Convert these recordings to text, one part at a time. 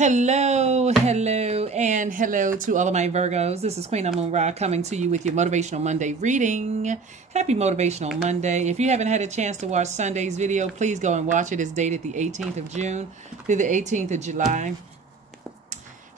Hello, hello, and hello to all of my Virgos. This is Queen Amun Ra coming to you with your Motivational Monday reading. Happy Motivational Monday. If you haven't had a chance to watch Sunday's video, please go and watch it. It's dated the 18th of June through the 18th of July.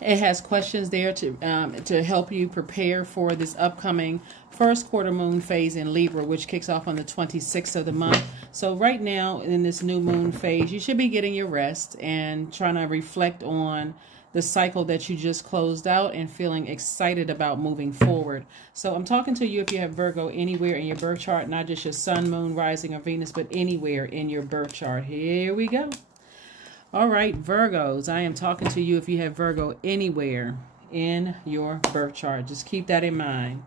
It has questions there to help you prepare for this upcoming first quarter moon phase in Libra, which kicks off on the 26th of the month. So right now in this new moon phase, you should be getting your rest and trying to reflect on the cycle that you just closed out and feeling excited about moving forward. So I'm talking to you if you have Virgo anywhere in your birth chart, not just your sun, moon, rising, or Venus, but anywhere in your birth chart. Here we go. All right, Virgos, I am talking to you if you have Virgo anywhere in your birth chart. Just keep that in mind.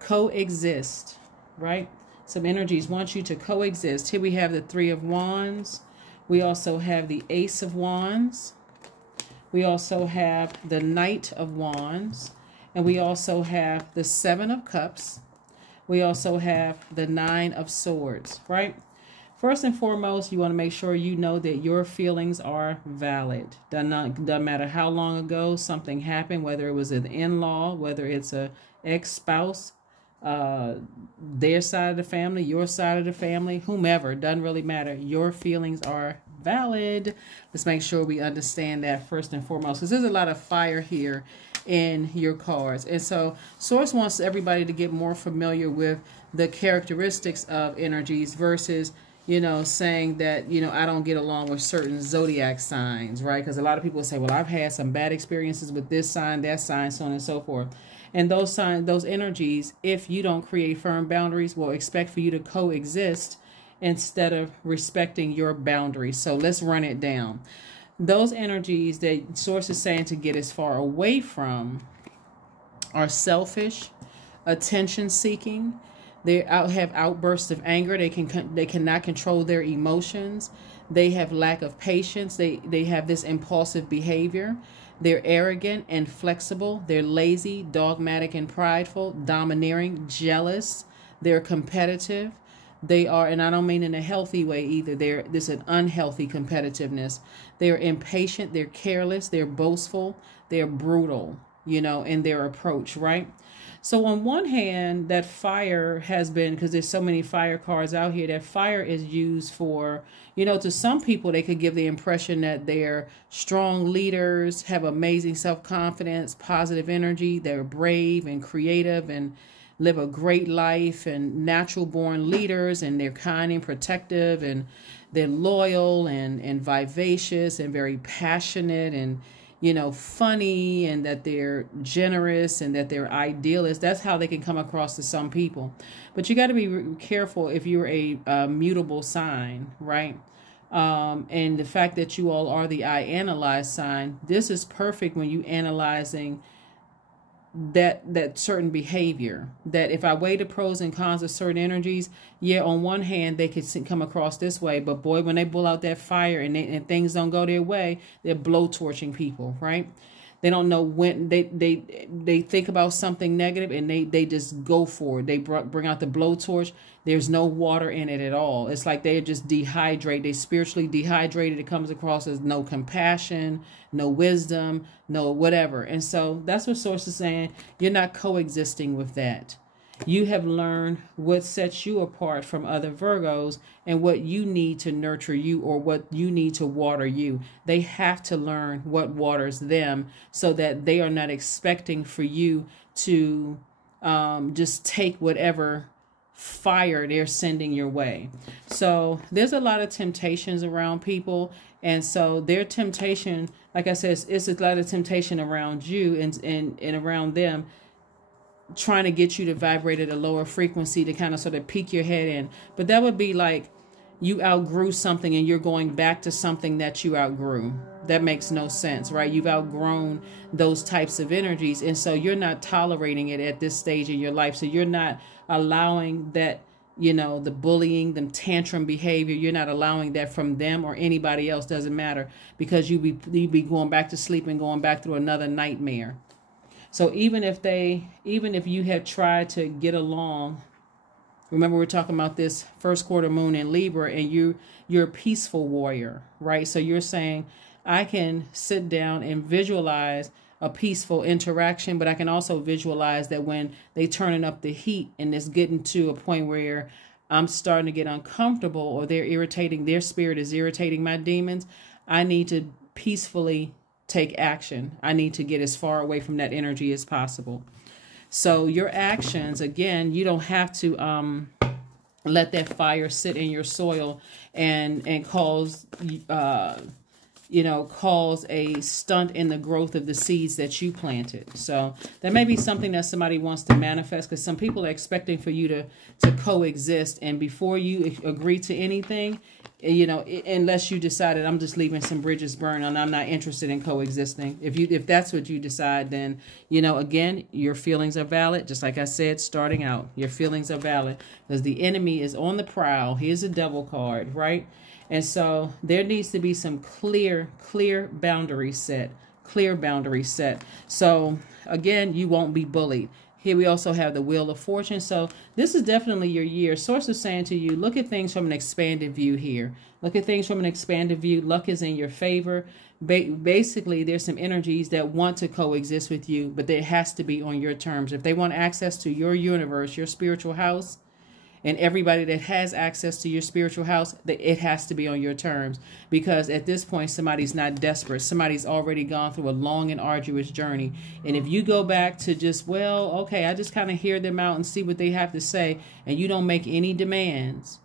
Coexist, right? Some energies want you to coexist. Here we have the Three of Wands. We also have the Ace of Wands. We also have the Knight of Wands. And we also have the Seven of Cups. We also have the Nine of Swords, right? First and foremost, you want to make sure you know that your feelings are valid. Doesn't matter how long ago something happened, whether it was an in-law, whether it's a ex-spouse, their side of the family, your side of the family, whomever, doesn't really matter. Your feelings are valid. Let's make sure we understand that first and foremost, because there's a lot of fire here in your cards. And so Source wants everybody to get more familiar with the characteristics of energies versus saying that, I don't get along with certain zodiac signs, right? Because a lot of people say, well, I've had some bad experiences with this sign, that sign, so on and so forth. And those signs, those energies, if you don't create firm boundaries, will expect for you to coexist instead of respecting your boundaries. So let's run it down. Those energies that Source is saying to get as far away from are selfish, attention-seeking. They have outbursts of anger. They cannot control their emotions. They have lack of patience. They have this impulsive behavior. They're arrogant and flexible. They're lazy, dogmatic and prideful, domineering, jealous. They're competitive. They are, and I don't mean in a healthy way either. There's an unhealthy competitiveness. They're impatient. They're careless. They're boastful. They're brutal, in their approach, right? So on one hand, that fire has been, because there's so many fire cards out here, that fire is used for, to some people, they could give the impression that they're strong leaders, have amazing self-confidence, positive energy, they're brave and creative and live a great life and natural born leaders, and they're kind and protective, and they're loyal and vivacious and very passionate and funny, and that they're generous and that they're idealists. That's how they can come across to some people. But you got to be careful if you're a mutable sign, right? And the fact that you all are the I analyze sign, this is perfect when you analyzing that certain behavior. That if I weigh the pros and cons of certain energies, yeah, on one hand they could come across this way, but boy, when they pull out that fire and things don't go their way, they're blowtorching people, right? They don't know when they think about something negative and they just go for it. They bring out the blowtorch. There's no water in it at all. It's like they're just dehydrated. They spiritually dehydrated. It comes across as no compassion, no wisdom, no whatever. And so that's what Source is saying. You're not coexisting with that. You have learned what sets you apart from other Virgos and what you need to nurture you or what you need to water you. They have to learn what waters them so that they are not expecting for you to just take whatever fire they're sending your way. So there's a lot of temptations around people. And so their temptation, like I said, it's a lot of temptation around you and around them, trying to get you to vibrate at a lower frequency to kind of sort of peek your head in. But that would be like you outgrew something and you're going back to something that you outgrew. That makes no sense, right? You've outgrown those types of energies. And so you're not tolerating it at this stage in your life. So you're not allowing that, the bullying, the tantrum behavior. You're not allowing that from them or anybody else. Doesn't matter, because you'd be going back to sleep and going back through another nightmare. So even if you had tried to get along, remember we're talking about this first quarter moon in Libra, and you're a peaceful warrior, right? So you're saying, I can sit down and visualize a peaceful interaction, but I can also visualize that when they turning up the heat and it's getting to a point where I'm starting to get uncomfortable, or their spirit is irritating my demons, I need to peacefully take action. I need to get as far away from that energy as possible. So your actions, again, you don't have to let that fire sit in your soil and cause cause a stunt in the growth of the seeds that you planted. So that may be something that somebody wants to manifest, because some people are expecting for you to coexist. And before you agree to anything, unless you decided, I'm just leaving some bridges burn and I'm not interested in coexisting. If that's what you decide, then, again, your feelings are valid. Just like I said, starting out, your feelings are valid, because the enemy is on the prowl. Here's a devil card, right? And so there needs to be some clear boundary set, So again, you won't be bullied. Here we also have the Wheel of Fortune. So this is definitely your year. Source is saying to you, look at things from an expanded view here. Look at things from an expanded view. Luck is in your favor. Basically, there's some energies that want to coexist with you, but it has to be on your terms. If they want access to your universe, your spiritual house, and everybody that has access to your spiritual house, it has to be on your terms. Because at this point, somebody's not desperate. Somebody's already gone through a long and arduous journey. And if you go back to just, well, okay, I just kind of hear them out and see what they have to say, and you don't make any demands,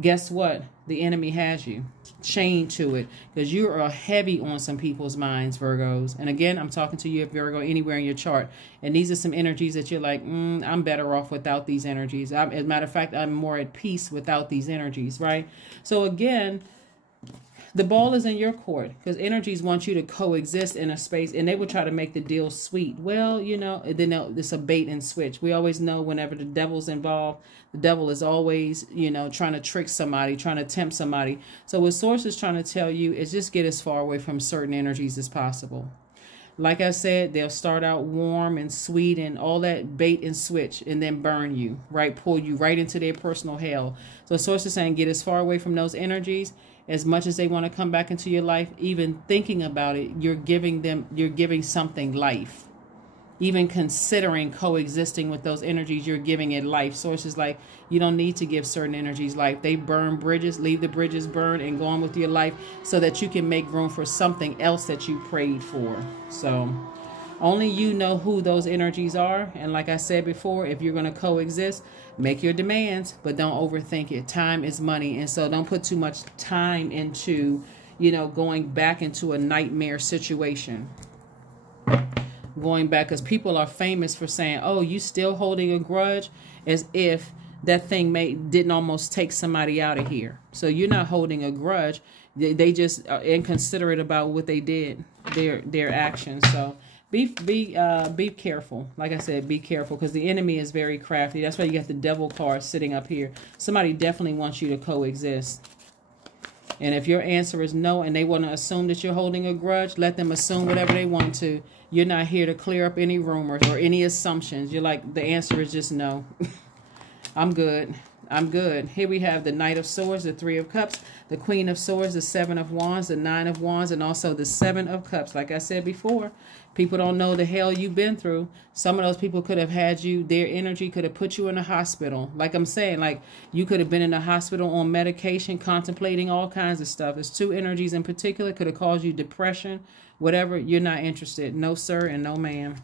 guess what? The enemy has you chained to it, because you are heavy on some people's minds, Virgos. And again, I'm talking to you, if Virgo, anywhere in your chart. And these are some energies that you're like, I'm better off without these energies. As a matter of fact, I'm more at peace without these energies, right? So again, the ball is in your court, because energies want you to coexist in a space, and they will try to make the deal sweet. Well, then it's a bait and switch. We always know whenever the devil's involved, the devil is always, trying to trick somebody, trying to tempt somebody. So what Source is trying to tell you is just get as far away from certain energies as possible. Like I said, they'll start out warm and sweet and all that bait and switch, and then burn you, right? Pull you right into their personal hell. So Source is saying get as far away from those energies. As much as they want to come back into your life, even thinking about it, you're giving something life. Even considering coexisting with those energies, you're giving it life. Source is like, you don't need to give certain energies life. They burn bridges, leave the bridges burn, and go on with your life so that you can make room for something else that you prayed for. So only you know who those energies are. And like I said before, if you're going to coexist, make your demands, but don't overthink it. Time is money. And so don't put too much time into, going back into a nightmare situation. Going back, because people are famous for saying, oh, you still holding a grudge, as if that thing didn't almost take somebody out of here. So you're not holding a grudge. They just are inconsiderate about what they did, their actions. So be careful. Like I said, be careful, because the enemy is very crafty. That's why you got the devil card sitting up here. Somebody definitely wants you to coexist. And if your answer is no, and they want to assume that you're holding a grudge, let them assume whatever they want to. You're not here to clear up any rumors or any assumptions. You're like, the answer is just no. I'm good. I'm good. Here we have the Knight of Swords, the Three of Cups, the Queen of Swords, the Seven of Wands, the Nine of Wands, and also the Seven of Cups. Like I said before, people don't know the hell you've been through. Some of those people could have had you, their energy could have put you in a hospital. Like I'm saying, like you could have been in a hospital on medication, contemplating all kinds of stuff. There's two energies in particular, could have caused you depression, whatever. You're not interested. No, sir, and no, ma'am.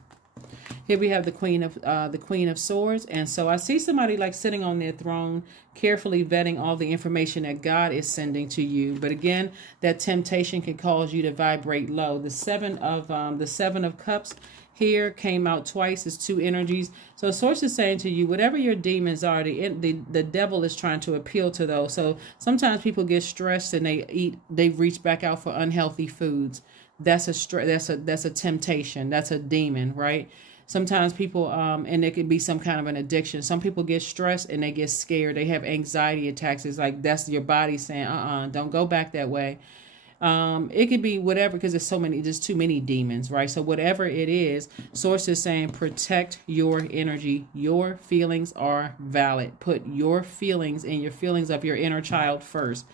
Here we have the Queen of Swords. And so I see somebody like sitting on their throne, carefully vetting all the information that God is sending to you. But again, that temptation can cause you to vibrate low. The Seven of Cups here came out twice. It's two energies. So Source is saying to you, whatever your demons are, the devil is trying to appeal to those. So sometimes people get stressed and they reach back out for unhealthy foods. That's a temptation. That's a demon, right? Sometimes people, and it could be some kind of an addiction. Some people get stressed and they get scared. They have anxiety attacks. It's like that's your body saying, don't go back that way. It could be whatever, because there's too many demons, right? So whatever it is, Source is saying protect your energy. Your feelings are valid. Put your feelings and your feelings of your inner child first.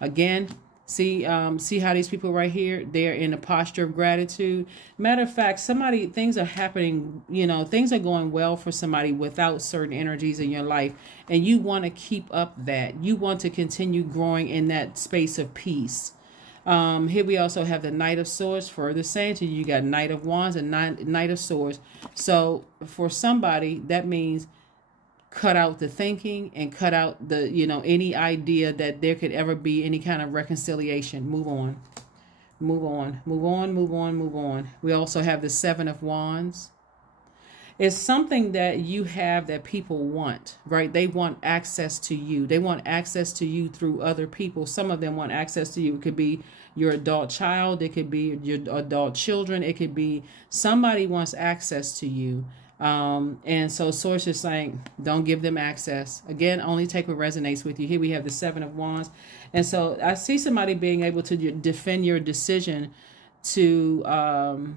Again, See how these people right here, they're in a posture of gratitude. Matter of fact, things are happening, things are going well for somebody without certain energies in your life. And you want to keep up that. You want to continue growing in that space of peace. Here we also have the Knight of Swords, further saying to you, you got Knight of Wands and Knight of Swords. So for somebody, that means cut out the thinking and cut out the, any idea that there could ever be any kind of reconciliation. Move on. Move on. Move on. Move on. Move on. We also have the Seven of Wands. It's something that you have that people want, right? They want access to you. They want access to you through other people. Some of them want access to you. It could be your adult child. It could be your adult children. It could be somebody wants access to you. And so Source is saying, don't give them access. Again, only take what resonates with you. Here we have the Seven of Wands. And so I see somebody being able to defend your decision to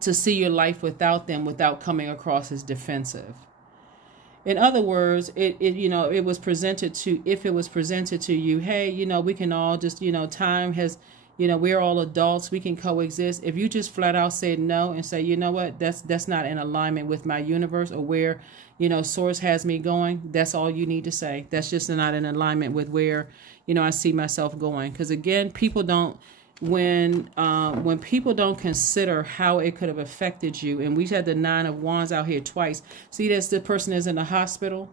see your life without them, without coming across as defensive. In other words, if it was presented to you, hey, we can all just, time has, we're all adults, we can coexist. If you just flat out said no and say, you know what, that's not in alignment with my universe or where, Source has me going, that's all you need to say. That's just not in alignment with where, I see myself going. Because again, people don't, when people don't consider how it could have affected you, and we had the Nine of Wands out here twice. See, this person is in the hospital.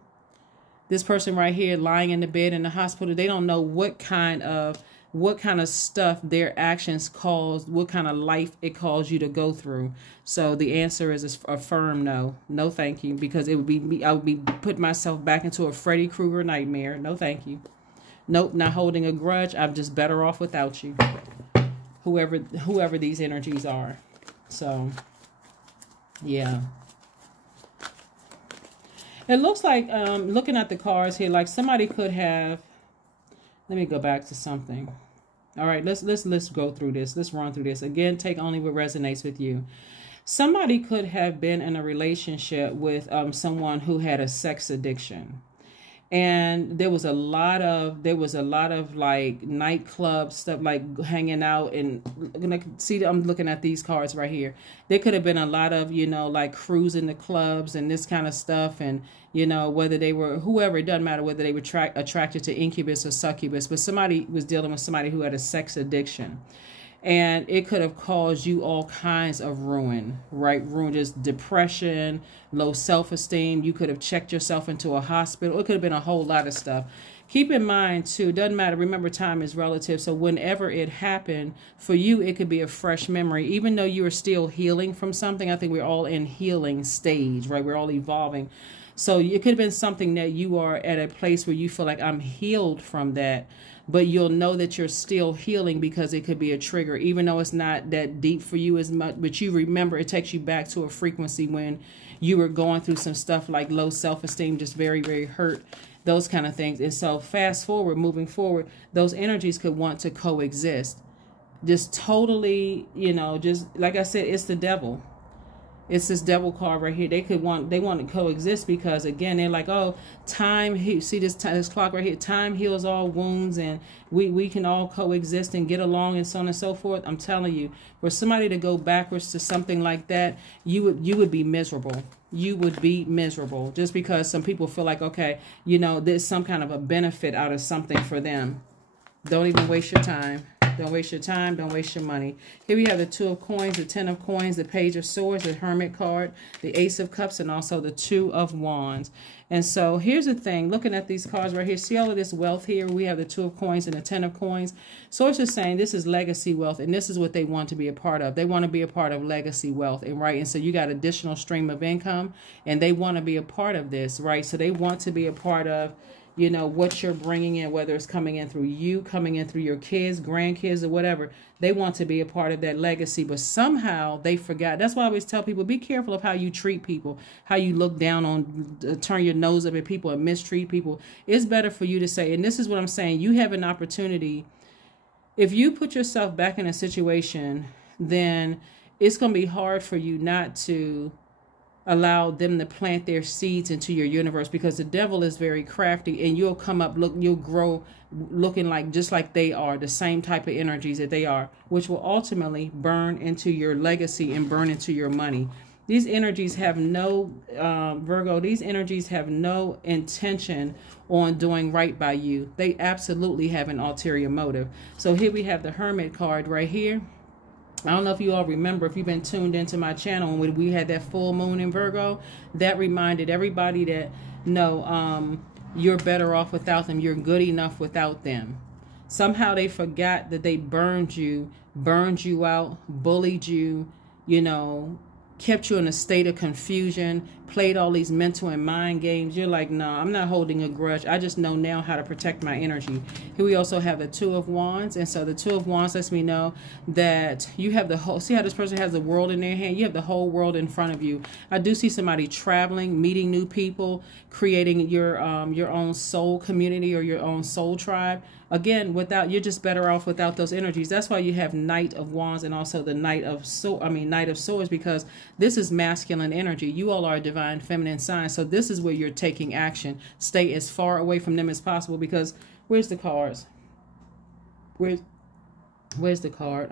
This person right here lying in the bed in the hospital, they don't know what kind of stuff their actions caused, what kind of life it caused you to go through. So the answer is a firm no. No, thank you. Because it would be me. I would be putting myself back into a Freddy Krueger nightmare. No, thank you. Nope, not holding a grudge. I'm just better off without you. Whoever these energies are. So, yeah. It looks like, looking at the cards here, like somebody could have, let me go back to something. All right, let's go through this. Let's run through this. Again, take only what resonates with you. Somebody could have been in a relationship with someone who had a sex addiction. And there was a lot of like nightclub stuff, like hanging out, and see, I'm looking at these cards right here. There could have been a lot of, like cruising the clubs and this kind of stuff. And, whether they were whoever, it doesn't matter whether they were attracted to incubus or succubus, but somebody was dealing with somebody who had a sex addiction. And it could have caused you all kinds of ruin, right? Ruin, just depression, low self-esteem. You could have checked yourself into a hospital. It could have been a whole lot of stuff. Keep in mind, too, it doesn't matter. Remember, time is relative. So whenever it happened, for you, it could be a fresh memory. Even though you are still healing from something, I think we're all in healing stage, right? We're all evolving. So it could have been something that you are at a place where you feel like I'm healed from that. But you'll know that you're still healing because it could be a trigger, even though it's not that deep for you as much. But you remember, it takes you back to a frequency when you were going through some stuff like low self-esteem, just very, very hurt, those kind of things. And so fast forward, moving forward, those energies could want to coexist. Just totally, just like I said, it's the devil. It's this devil card right here. They want to coexist because, again, they're like, oh, time. See this clock right here. Time heals all wounds, and we can all coexist and get along, and so on and so forth. I'm telling you, for somebody to go backwards to something like that, you would be miserable. You would be miserable just because some people feel like, okay, there's some kind of a benefit out of something for them. Don't even waste your time. Don't waste your time. Don't waste your money. Here we have the Two of Coins, the Ten of Coins, the Page of Swords, the Hermit card, the Ace of Cups, and also the Two of Wands. And so here's the thing. Looking at these cards right here, see all of this wealth here? We have the Two of Coins and the Ten of Coins. Source is saying this is legacy wealth, and this is what they want to be a part of. They want to be a part of legacy wealth, and right? And so you got additional stream of income, and they want to be a part of this, right? So they want to be a part of what you're bringing in, whether it's coming in through you, coming in through your kids, grandkids, or whatever. They want to be a part of that legacy, but somehow they forgot. That's why I always tell people, be careful of how you treat people, how you look down on, turn your nose up at people and mistreat people. It's better for you to say, and this is what I'm saying, you have an opportunity. If you put yourself back in a situation, then it's going to be hard for you not to allow them to plant their seeds into your universe, because the devil is very crafty, and you'll come up, you'll grow looking like just like they are, the same type of energies that they are, which will ultimately burn into your legacy and burn into your money. These energies have no, Virgo, these energies have no intention on doing right by you. They absolutely have an ulterior motive. So here we have the Hermit card right here. I don't know if you all remember, if you've been tuned into my channel when we had that full moon in Virgo, that reminded everybody that, no, you're better off without them. You're good enough without them. Somehow they forgot that they burned you out, bullied you, you know, kept you in a state of confusion, played all these mental and mind games. You're like, no, I'm not holding a grudge. I just know now how to protect my energy. Here we also have the Two of Wands. And so the Two of Wands lets me know that you have the whole, see how this person has the world in their hand? You have the whole world in front of you. I do see somebody traveling, meeting new people, creating your own soul community or your own soul tribe. Again, you're just better off without those energies. That's why you have Knight of Wands and also the Knight of Swords, because this is masculine energy. You all are a divine feminine sign, so this is where you're taking action. Stay as far away from them as possible, because where's the cards? Where's the card?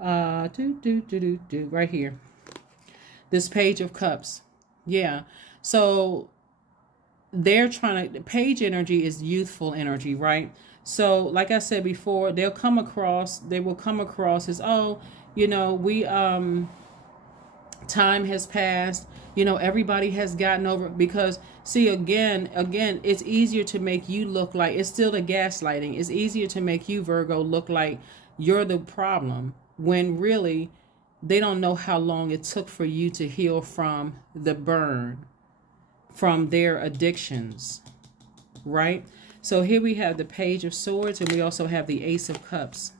Right here. This Page of Cups. Yeah. So they're trying to, page energy is youthful energy, right? So like I said before, they will come across as, oh, you know, time has passed, you know, everybody has gotten over, because see, again, it's easier to make you look like, it's still the gaslighting. It's easier to make you, Virgo, look like you're the problem, when really they don't know how long it took for you to heal from the burn, from their addictions, right? So here we have the Page of Swords, and we also have the Ace of Cups.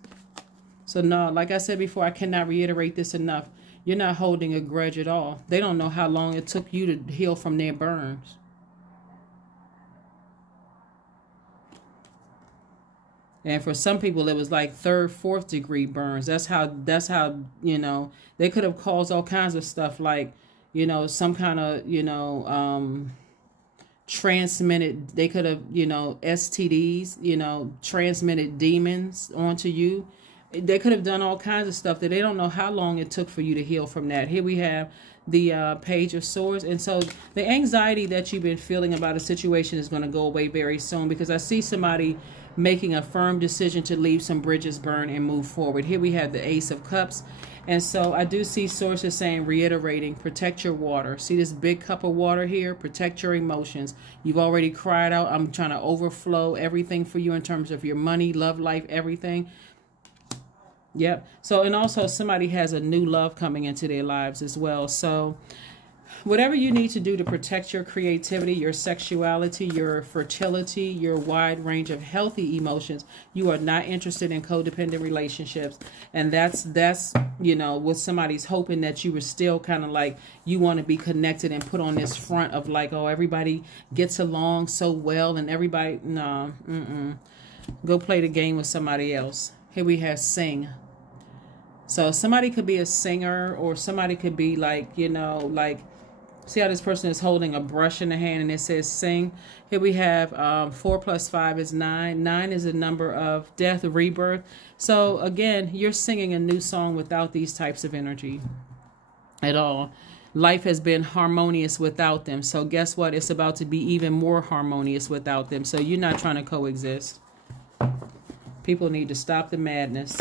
So no, like I said before, I cannot reiterate this enough. You're not holding a grudge at all. They don't know how long it took you to heal from their burns. And for some people, it was like 3rd, 4th degree burns. That's how, you know, they could have caused all kinds of stuff, like, you know, some kind of, you know, transmitted, they could have, you know, STDs, you know, transmitted demons onto you. They could have done all kinds of stuff that they don't know how long it took for you to heal from that. Here we have the Page of Swords. And so the anxiety that you've been feeling about a situation is going to go away very soon, because I see somebody making a firm decision to leave some bridges burn and move forward. Here we have the Ace of Cups. And so I do see sources saying, reiterating, protect your water. See this big cup of water here? Protect your emotions. You've already cried out. I'm trying to overflow everything for you in terms of your money, love life, everything. Yep. So, and also somebody has a new love coming into their lives as well. So whatever you need to do to protect your creativity, your sexuality, your fertility, your wide range of healthy emotions, you are not interested in codependent relationships. And that's, you know, what somebody's hoping, that you were still kind of like, you want to be connected and put on this front of like, oh, everybody gets along so well and everybody, no, go play the game with somebody else. Here we have Sing. So somebody could be a singer, or somebody could be like, you know, like, see how this person is holding a brush in the hand and it says sing. Here we have 4 + 5 is 9. 9 is a number of death, rebirth. So again, you're singing a new song without these types of energy at all. Life has been harmonious without them. So guess what? It's about to be even more harmonious without them. So you're not trying to coexist. People need to stop the madness.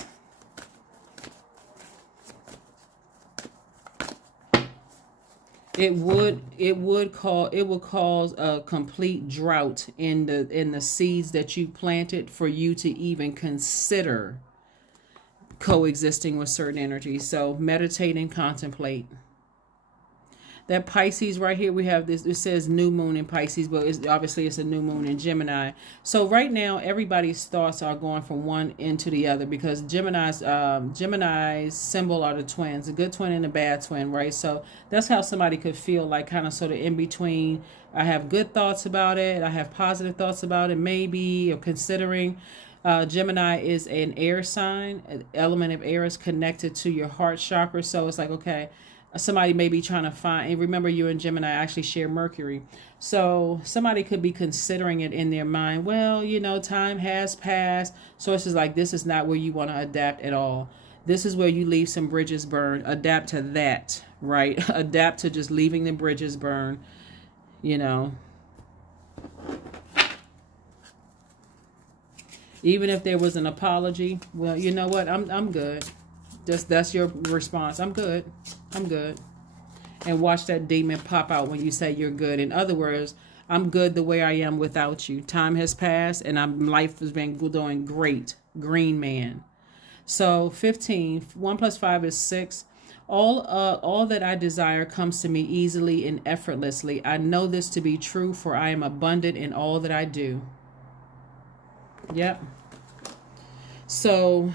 It would cause a complete drought in the seeds that you planted for you to even consider coexisting with certain energies. So meditate and contemplate. That Pisces right here, we have this, it says new moon in Pisces, but obviously it's a new moon in Gemini. So right now, everybody's thoughts are going from one end to the other, because Gemini's symbol are the twins, a good twin and a bad twin, right? So that's how somebody could feel, like kind of sort of in between. I have good thoughts about it, I have positive thoughts about it, maybe, or considering. Gemini is an air sign. An element of air is connected to your heart chakra. So it's like, okay, Somebody may be trying to find, and remember you and Gemini actually share Mercury. So somebody could be considering it in their mind. Well, you know, time has passed. Sources like this is not where you want to adapt at all. This is where you leave some bridges burned. Adapt to that, right? Adapt to just leaving the bridges burn, you know. Even if there was an apology, well, you know what? I'm good. That's your response. I'm good. I'm good. And watch that demon pop out when you say you're good. In other words, I'm good the way I am without you. Time has passed and life has been doing great. Green man. So 15, 1 plus 5 is 6. All that I desire comes to me easily and effortlessly. I know this to be true, for I am abundant in all that I do. Yep. So,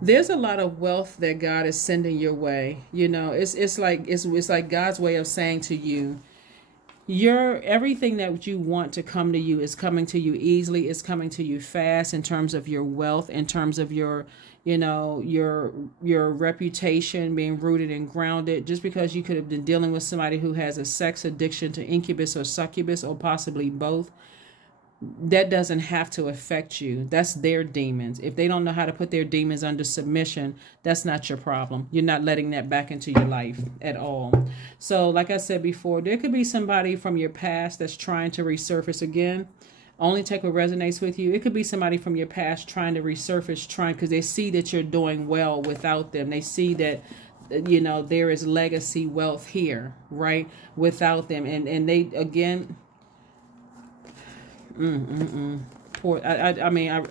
there's a lot of wealth that God is sending your way. You know, it's like God's way of saying to you, everything that you want to come to you is coming to you easily. It's coming to you fast in terms of your wealth, in terms of your, you know, your reputation being rooted and grounded. Just because you could have been dealing with somebody who has a sex addiction to incubus or succubus or possibly both, that doesn't have to affect you. That's their demons. If they don't know how to put their demons under submission, that's not your problem. You're not letting that back into your life at all. So like I said before, there could be somebody from your past that's trying to resurface again. Only take what resonates with you. It could be somebody from your past trying to resurface, because they see that you're doing well without them. They see that, you know, there is legacy wealth here, right, without them. And they, again... Poor. I mean,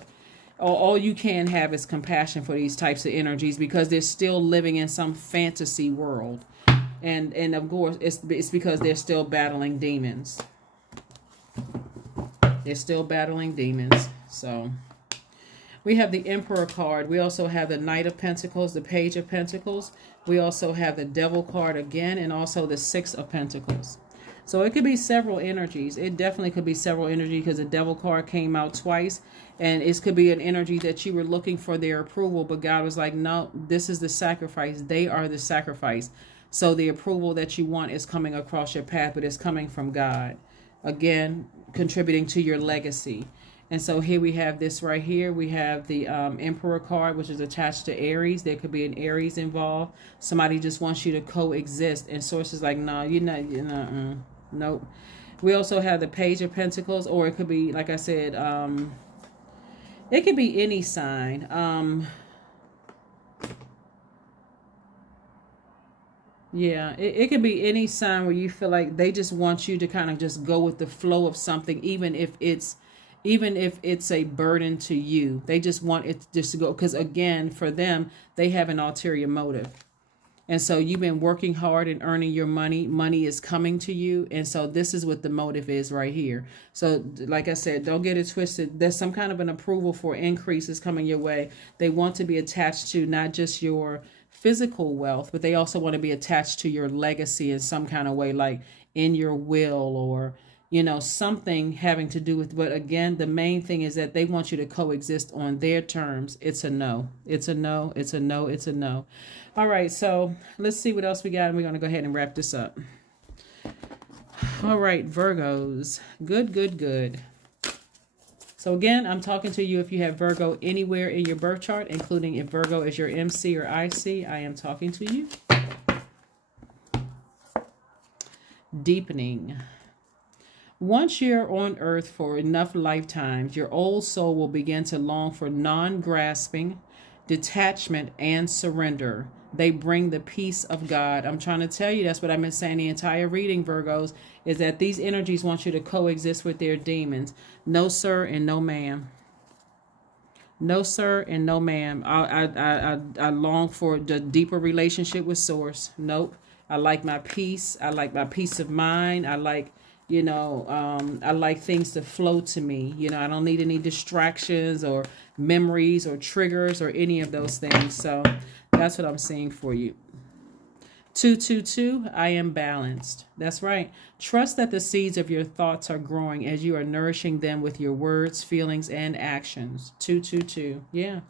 all you can have is compassion for these types of energies, because they're still living in some fantasy world, and of course it's because they're still battling demons. They're still battling demons. So we have the Emperor card. We also have the Knight of Pentacles, the Page of Pentacles. We also have the Devil card again, and also the Six of Pentacles. So it could be several energies. It definitely could be several energies, because the Devil card came out twice. And it could be an energy that you were looking for their approval, but God was like, no, this is the sacrifice. They are the sacrifice. So the approval that you want is coming across your path, but it's coming from God. Again, contributing to your legacy. And so here we have this right here. We have the Emperor card, which is attached to Aries. There could be an Aries involved. Somebody just wants you to coexist. And sources like, no, you're not, nope. We also have the Page of Pentacles, or it could be, like I said, it could be any sign. Yeah, it could be any sign where you feel like they just want you to kind of just go with the flow of something, even if it's a burden to you. They just want it just to go, because again, for them, they have an ulterior motive. And so you've been working hard and earning your money. Money is coming to you. And so this is what the motive is right here. So like I said, don't get it twisted. There's some kind of an approval for increases coming your way. They want to be attached to not just your physical wealth, but they also want to be attached to your legacy in some kind of way, like in your will, or, you know, something having to do with, but again, the main thing is that they want you to coexist on their terms. It's a no. It's a no. It's a no. It's a no. All right. So let's see what else we got. And we're going to go ahead and wrap this up. All right, Virgos. Good, good, good. So again, I'm talking to you if you have Virgo anywhere in your birth chart, including if Virgo is your MC or IC, I am talking to you. Deepening. Once you're on earth for enough lifetimes, your old soul will begin to long for non-grasping, detachment, and surrender. They bring the peace of God. I'm trying to tell you, that's what I've been saying the entire reading, Virgos, is that these energies want you to coexist with their demons. No, sir, and no, ma'am. No, sir, and no, ma'am. I long for the deeper relationship with Source. Nope. I like my peace. I like my peace of mind. I like... You know, I like things to flow to me. You know, I don't need any distractions or memories or triggers or any of those things. So that's what I'm seeing for you. 222, I am balanced. That's right. Trust that the seeds of your thoughts are growing as you are nourishing them with your words, feelings, and actions. 222. Yeah.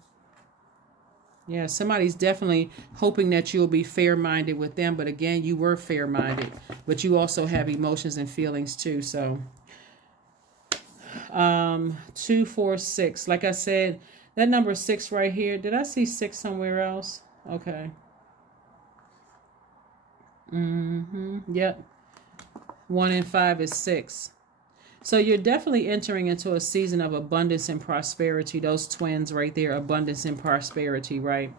Yeah, somebody's definitely hoping that you'll be fair-minded with them. But again, you were fair-minded. But you also have emotions and feelings too. So 2, 4, 6. Like I said, that number 6 right here. Did I see 6 somewhere else? Okay. Yep. 1 and 5 is 6. So you're definitely entering into a season of abundance and prosperity. Those twins right there, abundance and prosperity, right?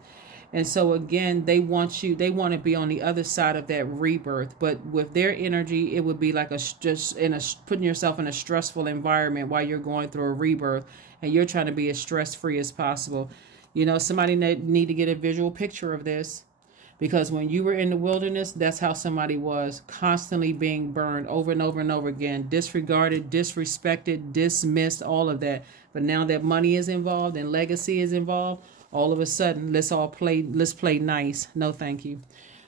And so again, they want to be on the other side of that rebirth. But with their energy, it would be like putting yourself in a stressful environment while you're going through a rebirth, and you're trying to be as stress-free as possible. You know, somebody need to get a visual picture of this. Because when you were in the wilderness, that's how somebody was, constantly being burned over and over and over again, disregarded, disrespected, dismissed, all of that. But now that money is involved and legacy is involved, all of a sudden, let's play nice. No, thank you.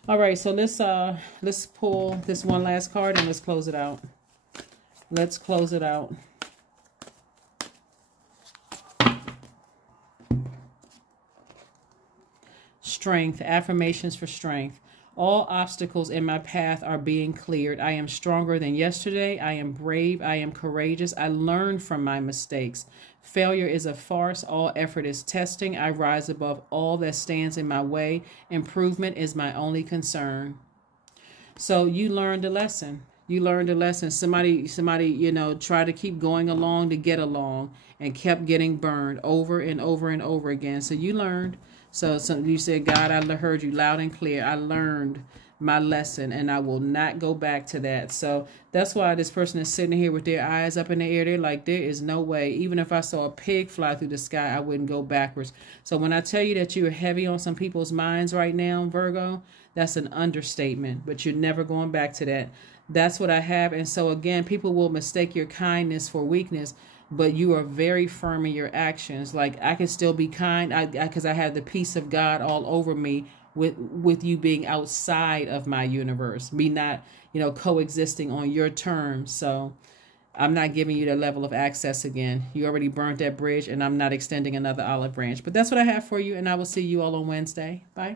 All right, so let's pull this one last card and let's close it out. Let's close it out. Strength, affirmations for strength. All obstacles in my path are being cleared. I am stronger than yesterday. I am brave. I am courageous. I learn from my mistakes. Failure is a farce. All effort is testing. I rise above all that stands in my way. Improvement is my only concern. So you learned a lesson. You learned a lesson. Somebody, you know, tried to keep going along to get along and kept getting burned over and over and over again. So you learned. So you said, God, I heard you loud and clear. I learned my lesson and I will not go back to that. So that's why this person is sitting here with their eyes up in the air. They're like, there is no way. Even if I saw a pig fly through the sky, I wouldn't go backwards. So when I tell you that you're heavy on some people's minds right now, Virgo, that's an understatement, but you're never going back to that. That's what I have. And so again, people will mistake your kindness for weakness, but you are very firm in your actions. Like, I can still be kind because I have the peace of God all over me with you being outside of my universe, me not, you know, coexisting on your terms. So I'm not giving you that level of access again. You already burnt that bridge, and I'm not extending another olive branch. But that's what I have for you, and I will see you all on Wednesday. Bye.